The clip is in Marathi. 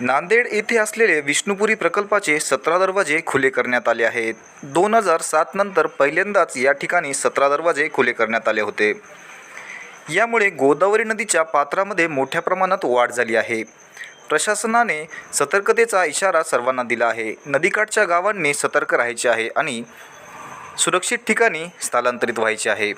नांदेड येथे असलेले विष्णुपुरी प्रकल्पाचे सतरा दरवाजे खुले करण्यात आले आहेत. दोन हजार सात नंतर पहिल्यांदाच या ठिकाणी सतरा दरवाजे खुले करण्यात आले होते. यामुळे गोदावरी नदीच्या पात्रामध्ये मोठ्या प्रमाणात वाढ झाली आहे. प्रशासनाने सतर्कतेचा इशारा सर्वांना दिला आहे. नदीकाठच्या गावांनी सतर्क राहायचे आहे आणि सुरक्षित ठिकाणी स्थलांतरित व्हायचे आहे.